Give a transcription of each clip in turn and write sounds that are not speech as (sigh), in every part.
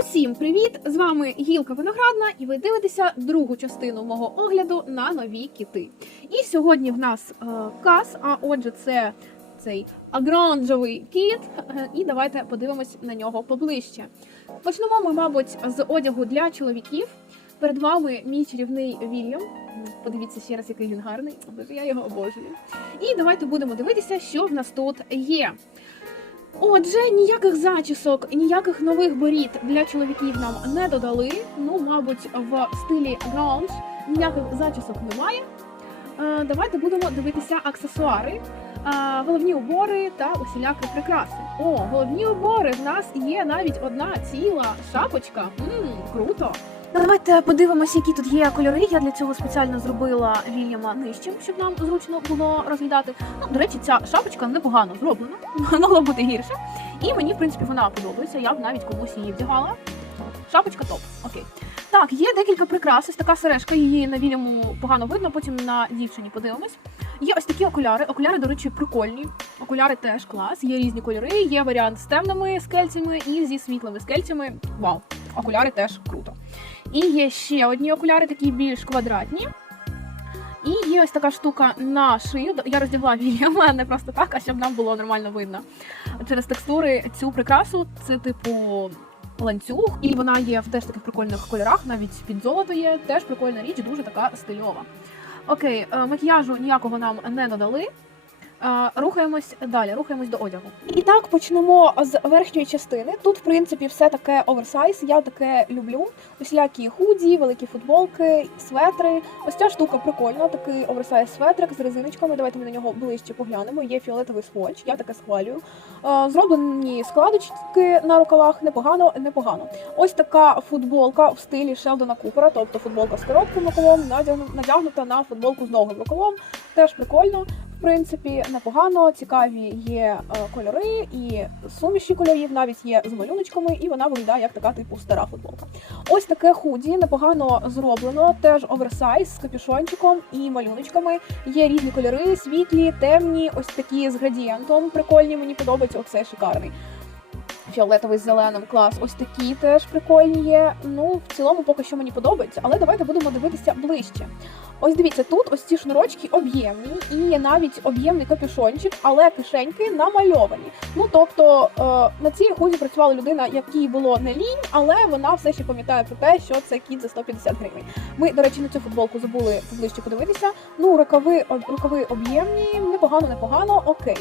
Усім привіт! З вами Гілка Виноградна, і ви дивитеся другу частину мого огляду на нові кіти. І сьогодні в нас е, кас, а отже, це цей агранжовий кіт. Е, І давайте подивимось на нього поближче. Почнемо ми, мабуть, з одягу для чоловіків. Перед вами мій чарівний Вільям. Подивіться ще раз, який він гарний. Я його обожнюю. І давайте будемо дивитися, що в нас тут є. Отже, ніяких зачісок, ніяких нових борід для чоловіків нам не додали. Ну, мабуть, в стилі граунж ніяких зачісок немає. Е, давайте будемо дивитися аксесуари, е, головні убори та усілякі прикраси. О, головні убори в нас є навіть одна ціла шапочка. Мм, круто. Давайте подивимося, які тут є кольори. Я для цього спеціально зробила Вільяма нижчим, щоб нам зручно було розглядати. Ну, до речі, ця шапочка непогано зроблена, (laughs) могло бути гірше. І мені, в принципі, вона подобається. Я б навіть комусь її вдягала. Шапочка топ. Окей. Так, є декілька прикрас. Ось така сережка, її на Вільяму погано видно, потім на дівчині подивимось. Є ось такі окуляри. Окуляри, до речі, прикольні. Окуляри теж клас. Є різні кольори. Є варіант з темними скельцями і зі світлими скельцями. Вау, окуляри теж круто. І є ще одні окуляри, такі більш квадратні. І є ось така штука на шию. Я роздягла Вільяма не просто так, а щоб нам було нормально видно. Через текстури цю прикрасу це типу ланцюг, і вона є в теж таких прикольних кольорах, навіть під золото є. Теж прикольна річ, дуже така стильова. Окей, е, макіяжу ніякого нам не додали. Рухаємось далі, рухаємось до одягу. І так почнемо з верхньої частини. Тут, в принципі, все таке оверсайз. Я таке люблю. Усілякі худі, великі футболки, светри. Ось ця штука прикольна, такий оверсайз светрик з резиночками. Давайте ми на нього ближче поглянемо. Є фіолетовий скотч, я таке схвалюю. Зроблені складочки на рукавах, непогано, непогано. Ось така футболка в стилі Шелдона Купера, тобто футболка з коротким рукавом, надягну- надягнута на футболку з довгим рукавом. Теж прикольно. Принципі, непогано, цікаві є е, кольори і суміші кольорів, навіть є з малюночками, і вона виглядає як така типу стара футболка. Ось таке худі, непогано зроблено, теж оверсайз з капюшончиком і малюночками. Є різні кольори, світлі, темні, ось такі з градієнтом. Прикольні, мені подобається, оцей шикарний. Фіолетовий з зеленим клас. Ось такі теж прикольні є. Ну, в цілому поки що мені подобається, але давайте будемо дивитися ближче. Ось дивіться, тут ось ці шнурочки об'ємні і навіть об'ємний капюшончик, але кишеньки намальовані. Ну тобто е, на цій худі працювала людина, якій було не лінь, але вона все ще пам'ятає про те, що це кіт за 150 гривень. Ми, до речі, на цю футболку забули поближче подивитися. Ну, рукави, рукави об'ємні, непогано, непогано, окей.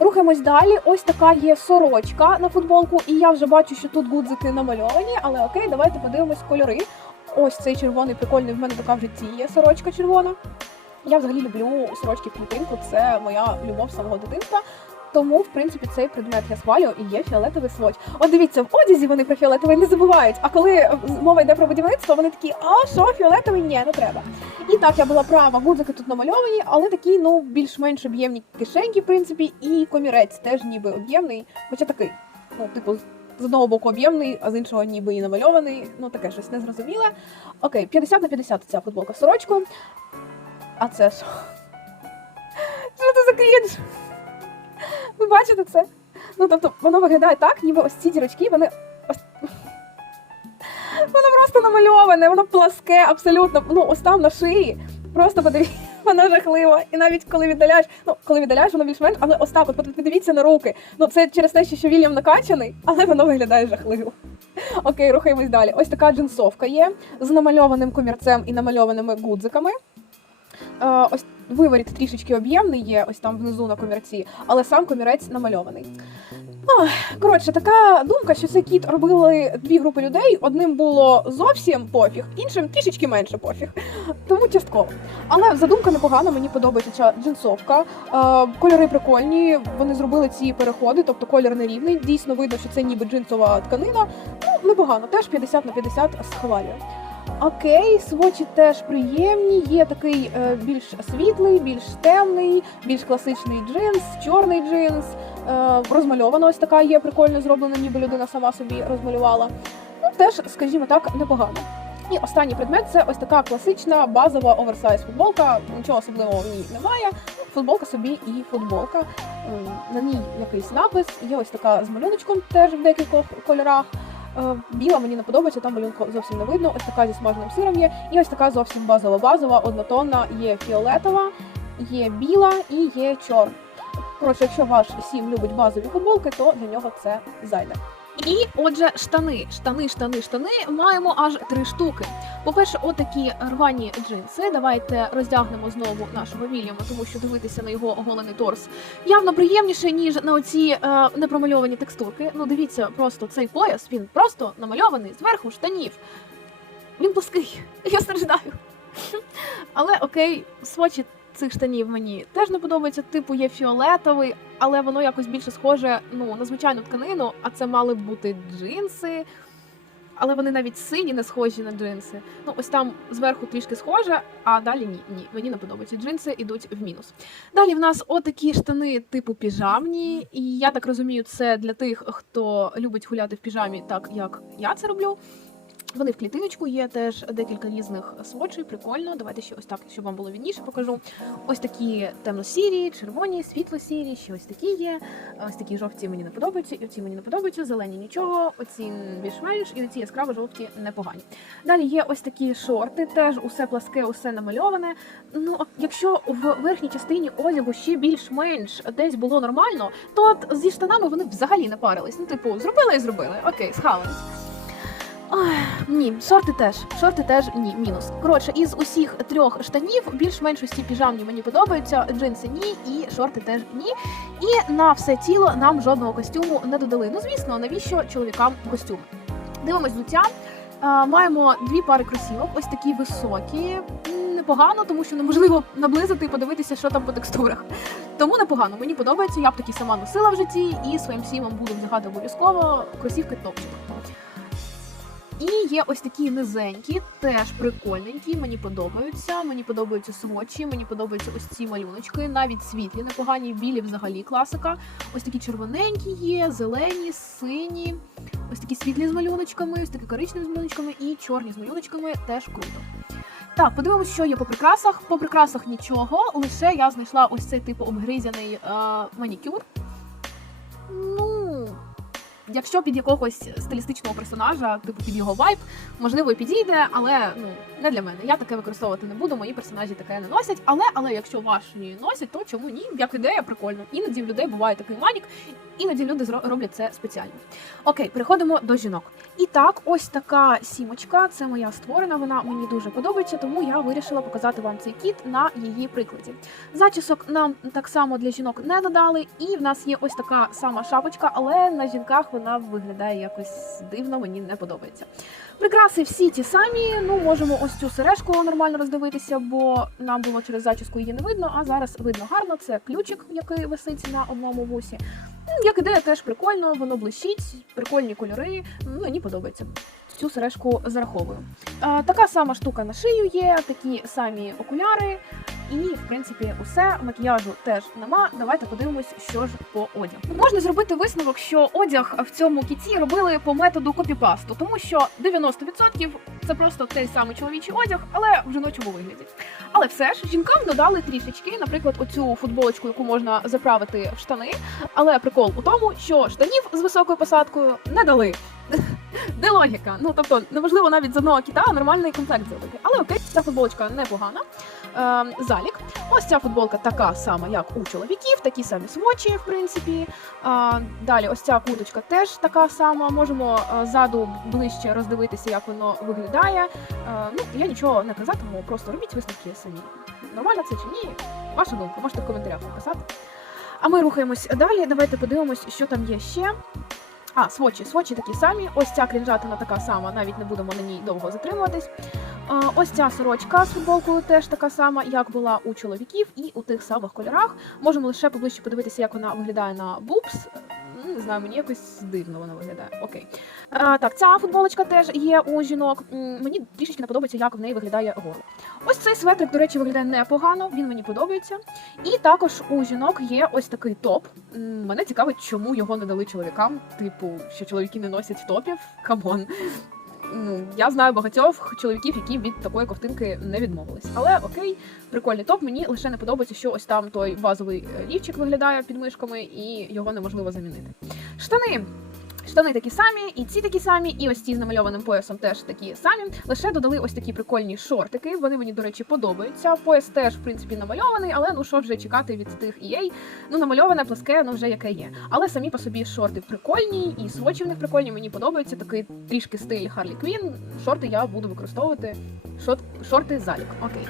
Рухаємось далі. Ось така є сорочка на футболку, і я вже бачу, що тут гудзики намальовані, але окей, давайте подивимось кольори. Ось цей червоний прикольний в мене така в житті є сорочка червона. Я взагалі люблю сорочки в клітинку, це моя любов з самого дитинства. Тому, в принципі, цей предмет я схвалюю і є фіолетовий сводч. От дивіться, в одязі вони про фіолетовий не забувають. А коли мова йде про будівництво, вони такі, а що, фіолетовий? Ні, не треба. І так, я була права, гудзики тут намальовані, але такі, ну, більш-менш об'ємні кишеньки, в принципі, і комірець теж ніби об'ємний, хоча такий, ну, типу, з одного боку об'ємний, а з іншого ніби і намальований. Ну, таке щось незрозуміле. Окей, 50 на 50 ця футболка з сорочкою. А це що? Що це за крінж? Ви бачите це? Ну, тобто, воно виглядає так, ніби ось ці дірочки, вони. Воно просто намальоване, воно пласке, абсолютно. Ну, ось там на шиї. Просто подивіться, (laughs) воно жахливо. І навіть коли віддаляєш, ну коли віддаляєш, воно більш-менш, але ось так, от подивіться на руки. Ну це через те, що Вільям накачаний, але воно виглядає жахливо. Окей, рухаємось далі. Ось така джинсовка є з намальованим комірцем і намальованими гудзиками. Е, ось виворіт трішечки об'ємний є, ось там внизу на комірці, але сам комірець намальований. Коротше, така думка, що цей кіт робили дві групи людей. Одним було зовсім пофіг, іншим трішечки менше пофіг. Тому частково. Але задумка непогана, мені подобається ця джинсовка. Е, кольори прикольні, вони зробили ці переходи, тобто колір нерівний. Дійсно видно, що це ніби джинсова тканина. Ну, непогано, теж 50 на 50 схвалюю. Окей, свочі теж приємні. Є такий е, більш світлий, більш темний, більш класичний джинс, чорний джинс. Е, розмальована ось така є прикольно зроблена, ніби людина сама собі розмалювала. Ну, теж, скажімо так, непогано. І останній предмет це ось така класична базова оверсайз футболка. Нічого особливого в ній немає. Ну, Футболка собі і футболка. Ем, На ній якийсь напис. Є ось така з малюночком теж в декількох кольорах. Е, Біла мені не подобається, там малюнку зовсім не видно. Ось така зі смаженим сиром є. І ось така зовсім базова базова, однотонна. Є фіолетова, є біла і є чорна. Коротше, якщо ваш сім любить базові футболки, то для нього це зайде. І отже, штани, штани, штани, штани маємо аж три штуки. По-перше, отакі рвані джинси. Давайте роздягнемо знову нашого Вільяма, тому що дивитися на його оголений торс явно приємніше, ніж на оці е, непромальовані текстурки. Ну, дивіться, просто цей пояс, він просто намальований зверху штанів. Він плоский. (laughs) Я страждаю. Але окей, свочі цих штанів мені теж не подобається. Типу є фіолетовий, але воно якось більше схоже ну, на звичайну тканину, а це мали б бути джинси. Але вони навіть сині не схожі на джинси. Ну, ось там зверху трішки схоже, а далі ні. Ні, мені не подобається. Джинси йдуть в мінус. Далі в нас отакі штани типу піжамні. І я так розумію, це для тих, хто любить гуляти в піжамі, так як я це роблю. Вони в клітиночку є теж декілька різних сводчей, прикольно. Давайте ще ось так, щоб вам було відніше, покажу. Ось такі темно-сірі, червоні, світло-сірі, ще ось такі є. Ось такі жовті мені не подобаються, і оці мені не подобаються, зелені нічого, оці більш-менш, і оці яскраво жовті непогані. Далі є ось такі шорти, теж усе пласке, усе намальоване. Ну, якщо в верхній частині одягу ще більш-менш десь було нормально, то от зі штанами вони взагалі не парились. Ну, типу, зробили і зробили. Окей, схавались. Ой, ні, шорти теж. Шорти теж ні, мінус. Коротше, із усіх трьох штанів більш-менш усі піжамні мені подобаються, джинси ні, і шорти теж ні. І на все тіло нам жодного костюму не додали. Ну, звісно, навіщо чоловікам костюм? Дивимось взуття. Маємо дві пари кросівок, ось такі високі. Непогано, тому що неможливо наблизити і подивитися, що там по текстурах. Тому непогано, мені подобається. Я б такі сама носила в житті і своїм сімам буду вдягати обов'язково кросівки топчик. І є ось такі низенькі, теж прикольненькі. Мені подобаються. Мені подобаються свочі, мені подобаються ось ці малюночки, навіть світлі, непогані, білі взагалі класика. Ось такі червоненькі є, зелені, сині, ось такі світлі з малюночками, ось такі коричневі з малюночками і чорні з малюночками теж круто. Так, подивимось, що є по прикрасах. По прикрасах нічого, лише я знайшла ось цей типу обгризяний е, манікюр. Ну, якщо під якогось стилістичного персонажа, типу під його вайб, можливо, і підійде, але ну не для мене. Я таке використовувати не буду. Мої персонажі таке не носять. Але але якщо ваші носять, то чому ні? Як ідея, прикольно. Іноді в людей буває такий манік, іноді люди роблять це спеціально. Окей, переходимо до жінок. І так, ось така сімочка. Це моя створена. Вона мені дуже подобається, тому я вирішила показати вам цей кіт на її прикладі. Зачісок нам так само для жінок не додали, і в нас є ось така сама шапочка, але на жінках вона виглядає якось дивно, мені не подобається. Прикраси всі ті самі. Ну можемо ось цю сережку нормально роздивитися, бо нам було через зачіску її не видно. А зараз видно гарно. Це ключик, який висить на одному вусі. Ну, Як ідея, теж прикольно, воно блищить, прикольні кольори. Ну, мені подобається. Цю сережку зараховую. А, така сама штука на шию є, такі самі окуляри. І, в принципі, усе макіяжу теж нема. Давайте подивимось, що ж по одягу. Можна зробити висновок, що одяг в цьому кіті робили по методу копіпасту, тому що 90% це просто той самий чоловічий одяг, але в жіночому вигляді. Але все ж жінкам додали трішечки, наприклад, оцю футболочку, яку можна заправити в штани. Але прикол у тому, що штанів з високою посадкою не дали. (laughs) Де логіка? Ну тобто, неможливо навіть з одного кіта нормальний комплект зробити. Але окей, ця футболочка непогана. Ем, залік. Ось ця футболка така сама, як у чоловіків, такі самі свочі, в принципі. Далі, ось ця курточка теж така сама. Можемо ззаду ближче роздивитися, як воно виглядає. А, ну, я нічого не казатиму, просто робіть висновки самі. Нормально це чи ні? Ваша думка, можете в коментарях написати. А ми рухаємось далі. Давайте подивимось, що там є ще. А, свочі, свочі такі самі. Ось ця крінжатина така сама, навіть не будемо на ній довго затримуватись. Ось ця сорочка з футболкою теж така сама, як була у чоловіків, і у тих самих кольорах. Можемо лише поближче подивитися, як вона виглядає на бубс. Не знаю, мені якось дивно вона виглядає. Окей. А, так, ця футболочка теж є у жінок. Мені трішечки не подобається, як в неї виглядає горло. Ось цей светрик, до речі, виглядає непогано, він мені подобається. І також у жінок є ось такий топ. Мене цікавить, чому його не дали чоловікам. Типу, що чоловіки не носять топів. Камон. Я знаю багатьох чоловіків, які від такої ковтинки не відмовились. Але окей, прикольний топ. Мені лише не подобається, що ось там той базовий е, лівчик виглядає під мишками, і його неможливо замінити. Штани. Штани такі самі, і ці такі самі, і ось ці з намальованим поясом теж такі самі. Лише додали ось такі прикольні шортики. Вони мені, до речі, подобаються. Пояс теж, в принципі, намальований, але ну що вже чекати від тих EA. Ну, намальоване, пласке, ну вже яке є. Але самі по собі шорти прикольні, і свочі в них прикольні. Мені подобається такий трішки стиль Харлі Квін. Шорти я буду використовувати. Шорт, шорти залік. Окей.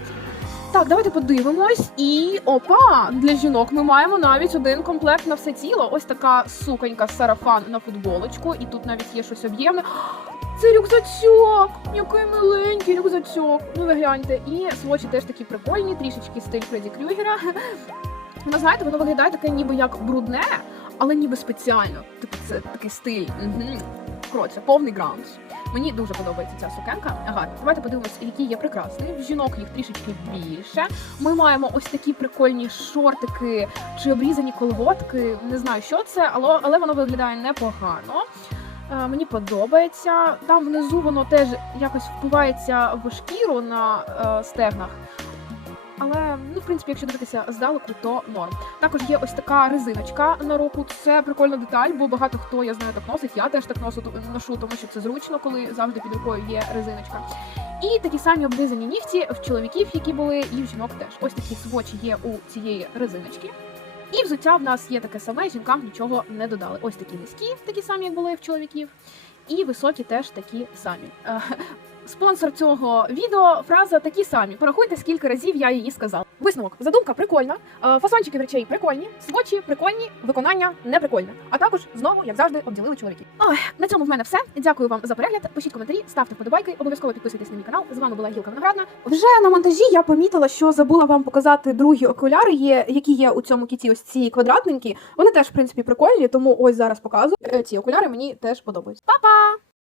Так, давайте подивимось. І опа! Для жінок ми маємо навіть один комплект на все тіло. Ось така суконька сарафан на футболочку, і тут навіть є щось об'ємне. Це рюкзачок! Який миленький рюкзачок. Ну ви гляньте. І свочі теж такі прикольні, трішечки стиль Фредді Крюгера. (laughs) Воно знаєте, воно виглядає таке ніби як брудне, але ніби спеціально. Типу, це такий стиль. Угу. Коротше, повний граунд. Мені дуже подобається ця сукенка. Ага, давайте подивимось, які є прекрасні. В жінок їх трішечки більше. Ми маємо ось такі прикольні шортики чи обрізані колготки. Не знаю, що це, але, але воно виглядає непогано. Е, мені подобається. Там внизу воно теж якось впивається в шкіру на е, стегнах. В принципі, якщо дивитися здалеку, то норм. Також є ось така резиночка на руку. Це прикольна деталь, бо багато хто я знаю так носить. Я теж так носу ношу, тому що це зручно, коли завжди під рукою є резиночка. І такі самі обрізані нігті в чоловіків, які були, і в жінок теж. Ось такі свочі є у цієї резиночки. І взуття в нас є таке саме, жінкам нічого не додали. Ось такі низькі, такі самі, як були в чоловіків, і високі теж такі самі. Спонсор цього відео фраза такі самі. Порахуйте, скільки разів я її сказав. Висновок, задумка прикольна, е, фасончики речей прикольні, свочі прикольні, виконання не прикольне. А також знову, як завжди, обділили чоловіків. Ой, на цьому в мене все. Дякую вам за перегляд. Пишіть коментарі, ставте вподобайки, обов'язково підписуйтесь на мій канал. З вами була Гілка Виноградна. Вже на монтажі я помітила, що забула вам показати другі окуляри, є, які є у цьому кіті. Ось ці квадратненькі. Вони теж, в принципі, прикольні, тому ось зараз показую. Е, Ці окуляри мені теж подобаються. Па-па!